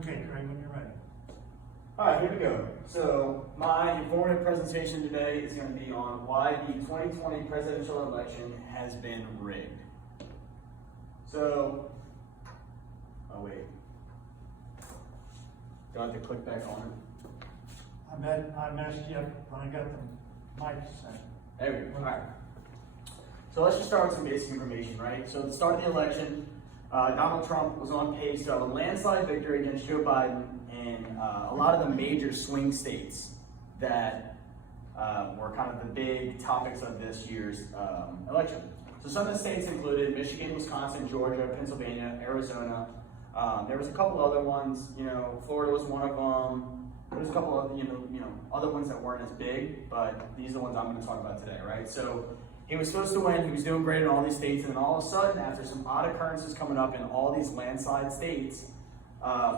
Okay, Craig, when you're ready. All right, here we go. So my informative presentation today is going to be on why the 2020 presidential election has been rigged. So, oh wait, do I have to click back on it? I messed you up when I got the mic set. There we go. All right. So let's just start with some basic information, right? So at the start of the election, Donald Trump was on pace to have a landslide victory against Joe Biden in a lot of the major swing states that were kind of the big topics of this year's election. So some of the states included Michigan, Wisconsin, Georgia, Pennsylvania, Arizona. There was a couple other ones, Florida was one of them. There was a couple of, other ones that weren't as big, but these are the ones I'm going to talk about today, right? So he was supposed to win, he was doing great in all these states, and then all of a sudden, after some odd occurrences coming up in all these landslide states,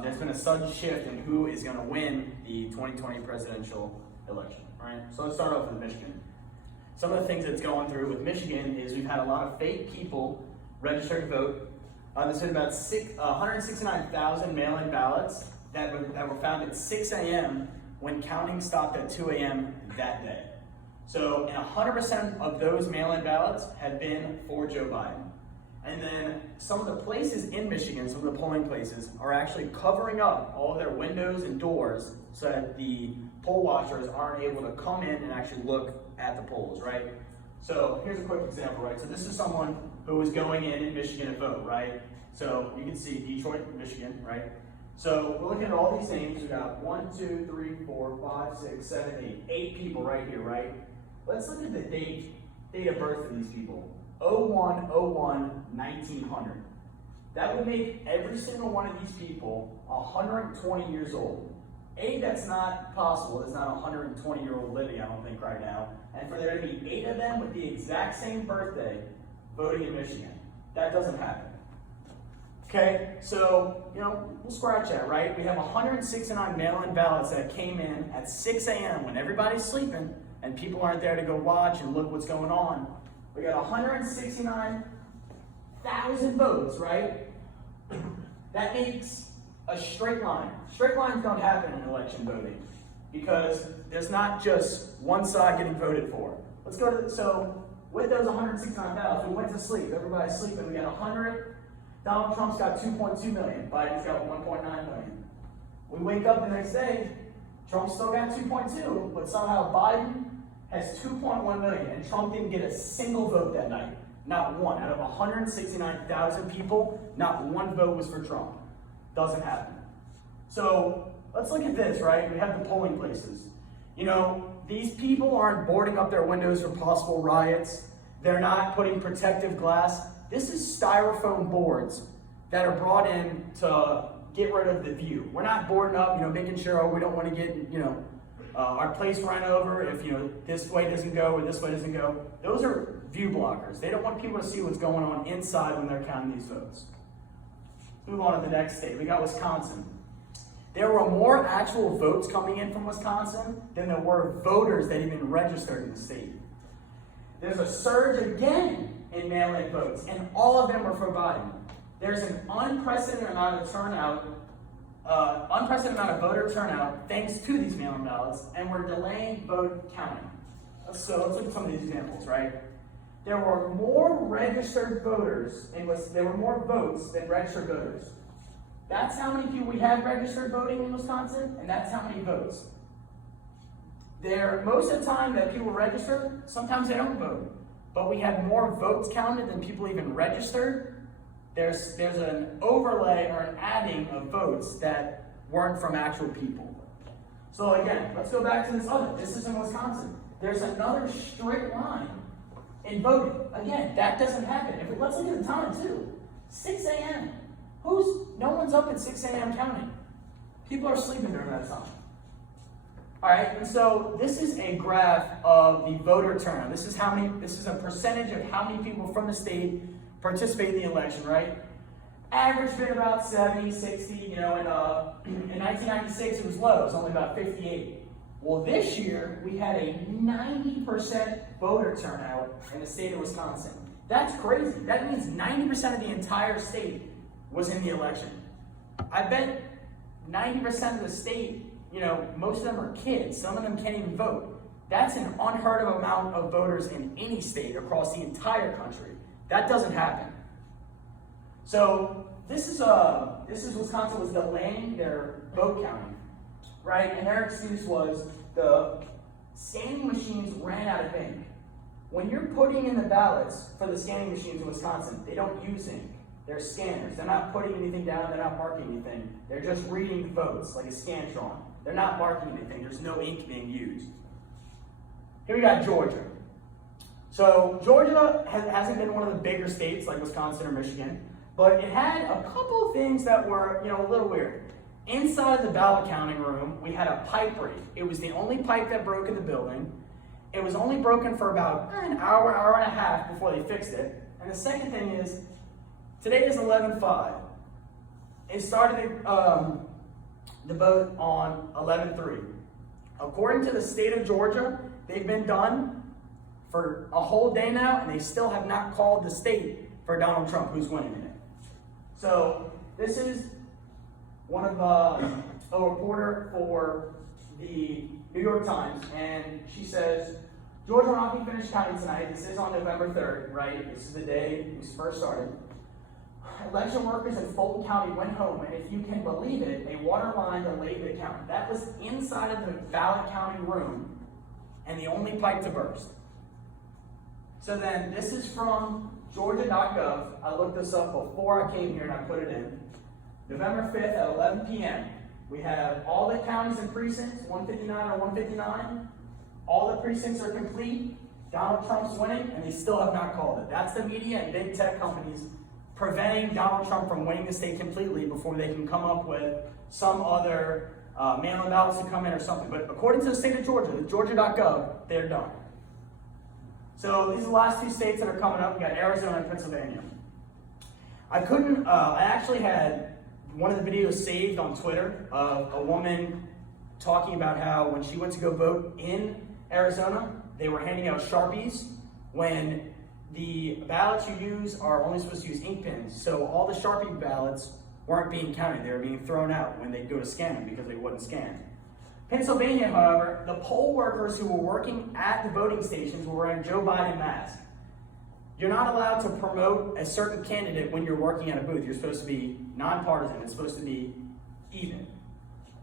there's been a sudden shift in who is going to win the 2020 presidential election, right? So let's start off with Michigan. Some of the things that's going through with Michigan is we've had a lot of fake people register to vote. There's been about 169,000 mail-in ballots that were found at 6 a.m. when counting stopped at 2 a.m. that day. So, and 100% of those mail-in ballots had been for Joe Biden. And then some of the places in Michigan, some of the polling places, are actually covering up all of their windows and doors so that the poll watchers aren't able to come in and actually look at the polls, right? So here's a quick example, right? So this is someone who was going in Michigan to vote, right? So you can see Detroit, Michigan, right? So we're looking at all these names. We got 1, 2, 3, 4, 5, 6, 7, 8 people right here, right? Let's look at the date of birth of these people. 01/01/1900. That would make every single one of these people 120 years old. That's not possible. There's not a 120-year-old living, I don't think, right now. And for there to be 8 of them with the exact same birthday voting in Michigan, that doesn't happen. Okay, so, we'll scratch that, right? We have 169 mail-in ballots that came in at 6 a.m. when everybody's sleeping and people aren't there to go watch and look what's going on. We got 169,000 votes, right? That makes a straight line. Straight lines don't happen in election voting because there's not just one side getting voted for. Let's go to, so with those 169,000, we went to sleep. Everybody's sleeping. We got 100. Donald Trump's got 2.2 million. Biden's got 1.9 million. We wake up the next day, Trump's still got 2.2, but somehow Biden has 2.1 million, and Trump didn't get a single vote that night. Not one. Out of 169,000 people, not one vote was for Trump. Doesn't happen. So let's look at this, right? We have the polling places. These people aren't boarding up their windows for possible riots. They're not putting protective glass. This is styrofoam boards that are brought in to get rid of the view. We're not boarding up, making sure, we don't want to get, our place run over if, this way doesn't go or this way doesn't go. Those are view blockers. They don't want people to see what's going on inside when they're counting these votes. Let's move on to the next state. We got Wisconsin. There were more actual votes coming in from Wisconsin than there were voters that even registered in the state. There's a surge again in mail-in votes, and all of them are for Biden. There's an unprecedented amount of voter turnout thanks to these mail-in ballots, and we're delaying vote counting. So let's look at some of these examples, right? There were more registered voters, there were more votes than registered voters. That's how many people we have registered voting in Wisconsin, and that's how many votes. Most of the time that people register, sometimes they don't vote, but we have more votes counted than people even registered. There's an overlay or an adding of votes that weren't from actual people. So again, let's go back to this is in Wisconsin. There's another straight line in voting. Again, that doesn't happen. Let's look at the time too. 6 a.m. No one's up at 6 a.m. counting. People are sleeping during that time. All right, and so this is a graph of the voter turnout. This is a percentage of how many people from the state participate in the election, right? Average been about 70, 60, in 1996 it was low, it was only about 58. Well, this year we had a 90% voter turnout in the state of Wisconsin. That's crazy. That means 90% of the entire state was in the election. I bet 90% of the state, most of them are kids. Some of them can't even vote. That's an unheard of amount of voters in any state across the entire country. That doesn't happen. So this is Wisconsin was delaying their vote counting, right? And their excuse was the scanning machines ran out of ink. When you're putting in the ballots for the scanning machines in Wisconsin, they don't use ink. They're scanners. They're not putting anything down. They're not marking anything. They're just reading votes like a Scantron. They're not marking anything. There's no ink being used. Here we got Georgia. So Georgia hasn't been one of the bigger states like Wisconsin or Michigan, but it had a couple of things that were, a little weird. Inside the ballot counting room, we had a pipe break. It was the only pipe that broke in the building. It was only broken for about an hour, hour and a half before they fixed it. And the second thing is, today is 11/5. It started the vote on 11/3. According to the state of Georgia, they've been done for a whole day now, and they still have not called the state for Donald Trump, who's winning in it. So this is one of a reporter for the New York Times, and she says, Georgia will not be finished counting tonight. This is on November 3rd, right? This is the day it was first started. Election workers in Fulton County went home, and if you can believe it, a water line delayed the count. That was inside of the ballot counting room, and the only pipe to burst. So then, this is from Georgia.gov. I looked this up before I came here, and I put it in. November 5th at 11 p.m. We have all the counties and precincts, 159 or 159. All the precincts are complete. Donald Trump's winning, and they still have not called it. That's the media and big tech companies preventing Donald Trump from winning the state completely before they can come up with some other mail-in ballots to come in or something. But according to the state of Georgia, the Georgia.gov, they're done. So these are the last two states that are coming up. We got Arizona and Pennsylvania. I actually had one of the videos saved on Twitter of a woman talking about how when she went to go vote in Arizona, they were handing out Sharpies when the ballots you use are only supposed to use ink pens. So all the Sharpie ballots weren't being counted. They were being thrown out when they go to scan them because they wouldn't scan. Pennsylvania, however, the poll workers who were working at the voting stations were wearing Joe Biden masks. You're not allowed to promote a certain candidate when you're working at a booth. You're supposed to be nonpartisan. It's supposed to be even.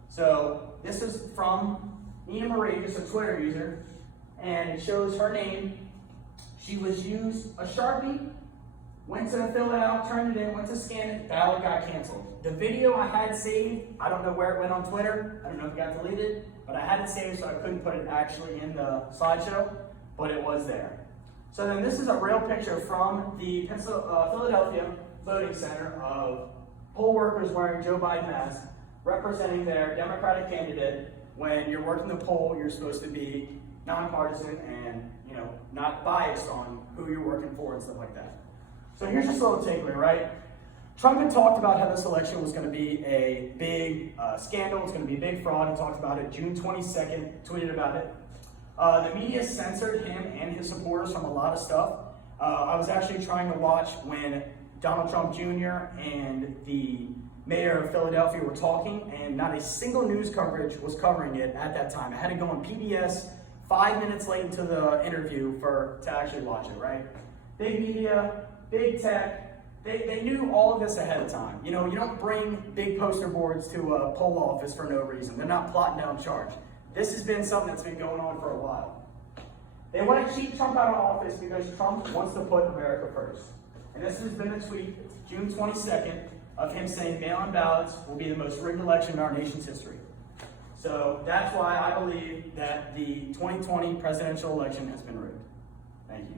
So this is from Nina Marie, just a Twitter user, and it shows her name. She was used a Sharpie, went to fill it out, turned it in, went to scan it, ballot got canceled. The video I had saved, I don't know where it went on Twitter. I don't know if it got deleted, but I had it saved so I couldn't put it actually in the slideshow, but it was there. So then this is a real picture from the Philadelphia voting center of poll workers wearing Joe Biden masks representing their Democratic candidate. When you're working the poll, you're supposed to be nonpartisan and not biased on who you're working for and stuff like that. So here's just a little takeaway, right? Trump had talked about how this election was going to be a big scandal, it's going to be a big fraud. He talked about it June 22nd, tweeted about it. The media censored him and his supporters from a lot of stuff. I was actually trying to watch when Donald Trump Jr. and the mayor of Philadelphia were talking, and not a single news coverage was covering it at that time. I had to go on PBS 5 minutes late into the interview to actually watch it, right? Big media, big tech, they knew all of this ahead of time. You don't bring big poster boards to a poll office for no reason. They're not plotting down charge. This has been something that's been going on for a while. They want to cheat Trump out of office because Trump wants to put America first. And this has been a tweet, June 22nd, of him saying mail-in ballots will be the most rigged election in our nation's history. So that's why I believe that the 2020 presidential election has been rigged. Thank you.